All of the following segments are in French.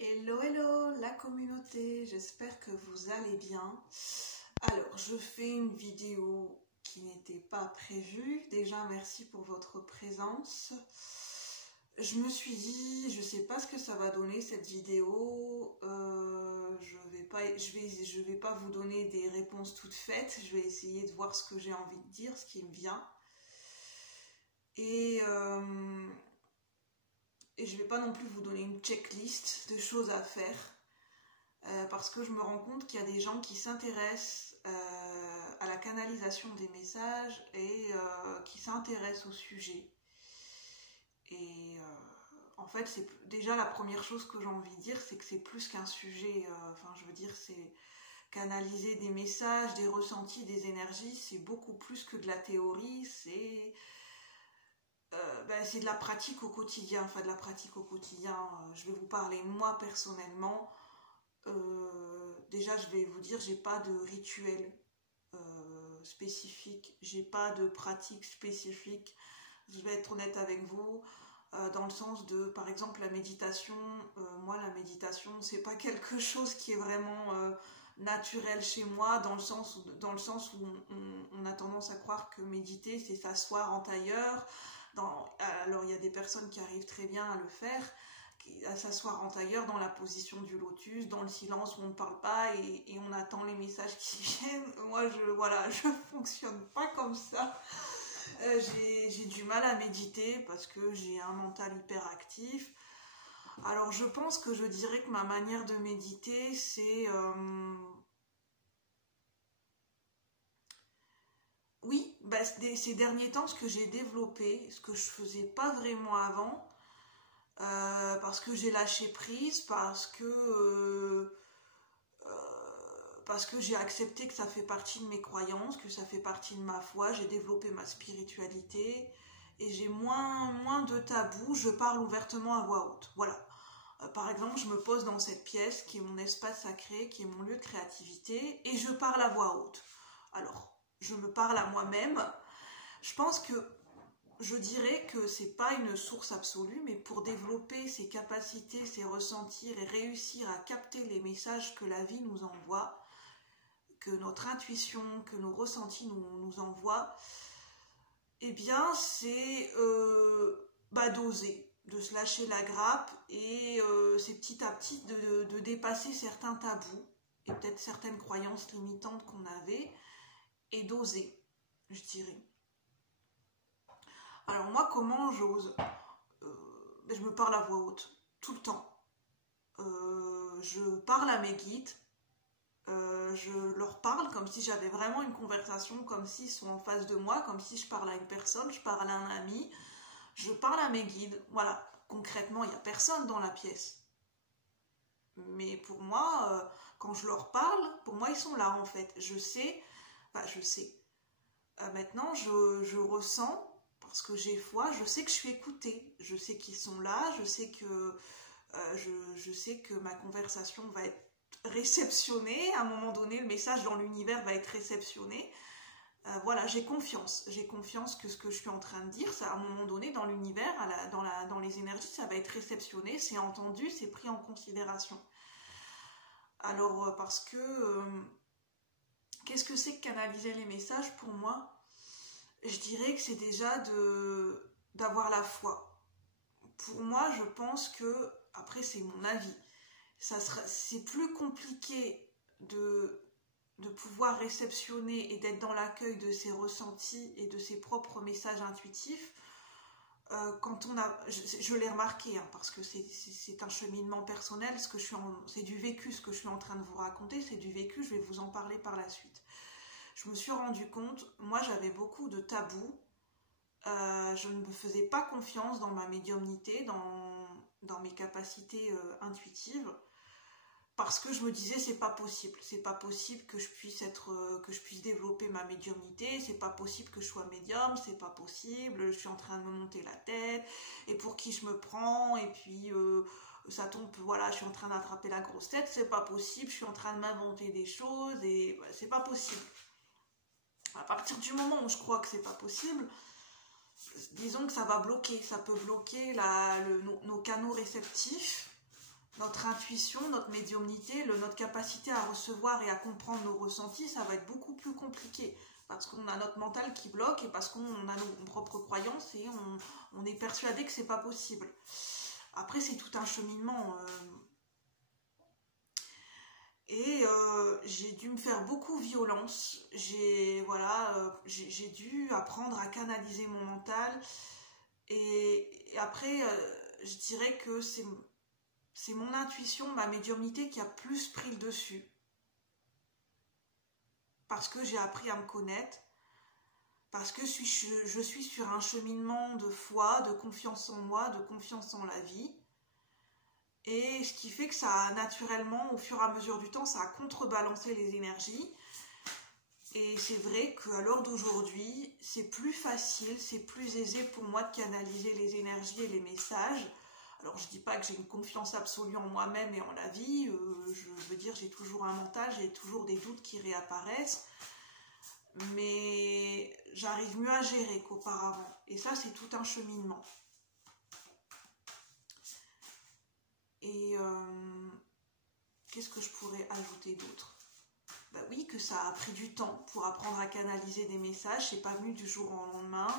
Hello, hello la communauté, j'espère que vous allez bien. Alors, je fais une vidéo qui n'était pas prévue. Déjà, merci pour votre présence. Je me suis dit, je sais pas ce que ça va donner cette vidéo. Je vais pas vous donner des réponses toutes faites. Je vais essayer de voir ce que j'ai envie de dire, ce qui me vient. Et je ne vais pas non plus vous donner une checklist de choses à faire parce que je me rends compte qu'il y a des gens qui s'intéressent à la canalisation des messages et qui s'intéressent au sujet. Et en fait, c'est déjà la première chose que j'ai envie de dire, c'est que c'est plus qu'un sujet. Enfin, je veux dire, c'est canaliser des messages, des ressentis, des énergies, c'est beaucoup plus que de la théorie, c'est de la pratique au quotidien. Enfin, de la pratique au quotidien, je vais vous parler moi personnellement. Déjà, je vais vous dire, j'ai pas de rituel spécifique, j'ai pas de pratique spécifique. Je vais être honnête avec vous, dans le sens de, par exemple, la méditation. Moi, la méditation, c'est pas quelque chose qui est vraiment naturel chez moi, dans le sens où on a tendance à croire que méditer, c'est s'asseoir en tailleur. Alors, il y a des personnes qui arrivent très bien à le faire, à s'asseoir en tailleur dans la position du lotus, dans le silence où on ne parle pas et on attend les messages qui viennent. Moi, je fonctionne pas comme ça. J'ai du mal à méditer parce que j'ai un mental hyperactif. Alors, je pense que je dirais que ma manière de méditer, c'est... Oui, ces derniers temps, ce que j'ai développé, ce que je faisais pas vraiment avant, parce que j'ai lâché prise, parce que j'ai accepté que ça fait partie de mes croyances, que ça fait partie de ma foi, j'ai développé ma spiritualité et j'ai moins de tabous, je parle ouvertement à voix haute. Voilà. Par exemple, je me pose dans cette pièce qui est mon espace sacré, qui est mon lieu de créativité et je parle à voix haute. Alors, je me parle à moi-même. Je pense que je dirais que c'est pas une source absolue, mais pour développer ses capacités, ses ressentir et réussir à capter les messages que la vie nous envoie, que notre intuition, que nos ressentis nous envoient, eh bien c'est d'oser, de se lâcher la grappe et c'est petit à petit de dépasser certains tabous et peut-être certaines croyances limitantes qu'on avait et d'oser, je dirais. Alors moi, comment j'ose ? Je me parle à voix haute, tout le temps. Je parle à mes guides, je leur parle comme si j'avais vraiment une conversation, comme s'ils sont en face de moi, comme si je parle à une personne, je parle à un ami, je parle à mes guides. Voilà, concrètement, il n'y a personne dans la pièce. Mais pour moi, quand je leur parle, pour moi, ils sont là en fait. Je sais. Maintenant, je ressens, parce que j'ai foi, je sais que je suis écoutée, je sais qu'ils sont là, je sais que ma conversation va être réceptionnée, à un moment donné, le message dans l'univers va être réceptionné. Voilà, j'ai confiance que ce que je suis en train de dire, ça, à un moment donné, dans l'univers, dans les énergies, ça va être réceptionné, c'est entendu, c'est pris en considération. Alors, parce que... qu'est-ce que c'est que canaliser les messages pour moi ? Je dirais que c'est déjà d'avoir la foi. Pour moi, je pense que, après c'est mon avis, c'est plus compliqué de pouvoir réceptionner et d'être dans l'accueil de ses ressentis et de ses propres messages intuitifs quand on a... Je l'ai remarqué, hein, parce que c'est un cheminement personnel, c'est du vécu ce que je suis en train de vous raconter, c'est du vécu, je vais vous en parler par la suite. Je me suis rendu compte, moi j'avais beaucoup de tabous, je ne me faisais pas confiance dans ma médiumnité, dans mes capacités intuitives, parce que je me disais c'est pas possible que je puisse développer ma médiumnité, c'est pas possible que je sois médium, c'est pas possible, je suis en train de me monter la tête, et pour qui je me prends, et puis ça tombe, voilà, je suis en train d'attraper la grosse tête, c'est pas possible, je suis en train de m'inventer des choses, et c'est pas possible. À partir du moment où je crois que c'est pas possible, disons que ça va bloquer, ça peut bloquer nos canaux réceptifs notre intuition, notre médiumnité, notre capacité à recevoir et à comprendre nos ressentis, ça va être beaucoup plus compliqué. Parce qu'on a notre mental qui bloque et parce qu'on a nos propres croyances et on est persuadé que c'est pas possible. Après, c'est tout un cheminement. Et j'ai dû me faire beaucoup violence. J'ai dû apprendre à canaliser mon mental. Et après, je dirais que c'est mon intuition, ma médiumnité qui a plus pris le dessus. Parce que j'ai appris à me connaître, parce que je suis sur un cheminement de foi, de confiance en moi, de confiance en la vie. Et ce qui fait que ça a naturellement, au fur et à mesure du temps, ça a contrebalancé les énergies. Et c'est vrai qu'à l'heure d'aujourd'hui, c'est plus facile, c'est plus aisé pour moi de canaliser les énergies et les messages. Alors je ne dis pas que j'ai une confiance absolue en moi-même et en la vie, je veux dire j'ai toujours un mental, j'ai toujours des doutes qui réapparaissent, mais j'arrive mieux à gérer qu'auparavant. Et ça c'est tout un cheminement. Et qu'est-ce que je pourrais ajouter d'autre? Bah oui, que ça a pris du temps pour apprendre à canaliser des messages, c'est pas venu du jour au lendemain.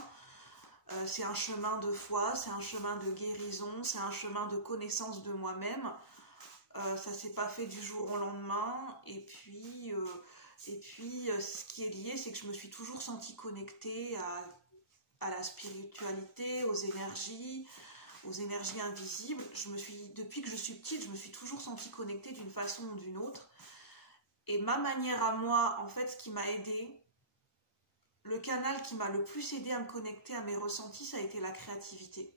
C'est un chemin de foi, c'est un chemin de guérison, c'est un chemin de connaissance de moi-même. Ça s'est pas fait du jour au lendemain. Et puis, ce qui est lié, c'est que je me suis toujours sentie connectée à la spiritualité, aux énergies invisibles. Depuis que je suis petite, je me suis toujours sentie connectée d'une façon ou d'une autre. Et ma manière à moi, en fait, ce qui m'a aidée, le canal qui m'a le plus aidé à me connecter à mes ressentis, ça a été la créativité.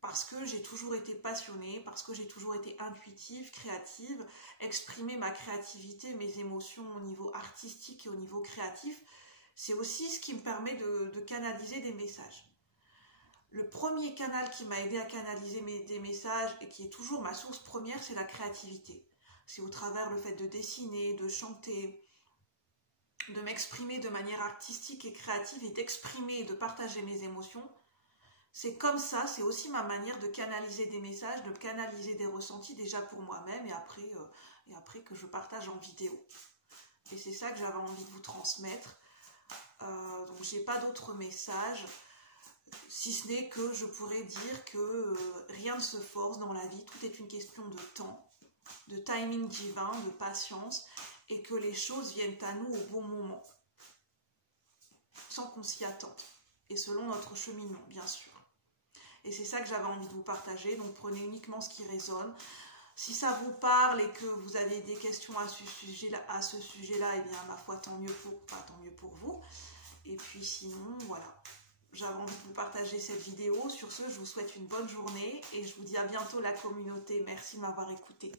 Parce que j'ai toujours été passionnée, parce que j'ai toujours été intuitive, créative, exprimer ma créativité, mes émotions au niveau artistique et au niveau créatif, c'est aussi ce qui me permet de canaliser des messages. Le premier canal qui m'a aidé à canaliser des messages et qui est toujours ma source première, c'est la créativité. C'est au travers le fait de dessiner, de chanter, de m'exprimer de manière artistique et créative et d'exprimer et de partager mes émotions. C'est comme ça, c'est aussi ma manière de canaliser des messages, de canaliser des ressentis déjà pour moi-même et après que je partage en vidéo. Et c'est ça que j'avais envie de vous transmettre. Donc j'ai pas d'autres messages, si ce n'est que je pourrais dire que rien ne se force dans la vie, tout est une question de temps, de timing divin, de patience, et que les choses viennent à nous au bon moment, sans qu'on s'y attende, et selon notre cheminement, bien sûr. Et c'est ça que j'avais envie de vous partager, donc prenez uniquement ce qui résonne. Si ça vous parle et que vous avez des questions à ce sujet-là, eh bien, ma foi, tant mieux pour vous. Et puis sinon, voilà, j'avais envie de vous partager cette vidéo. Sur ce, je vous souhaite une bonne journée et je vous dis à bientôt la communauté. Merci de m'avoir écouté.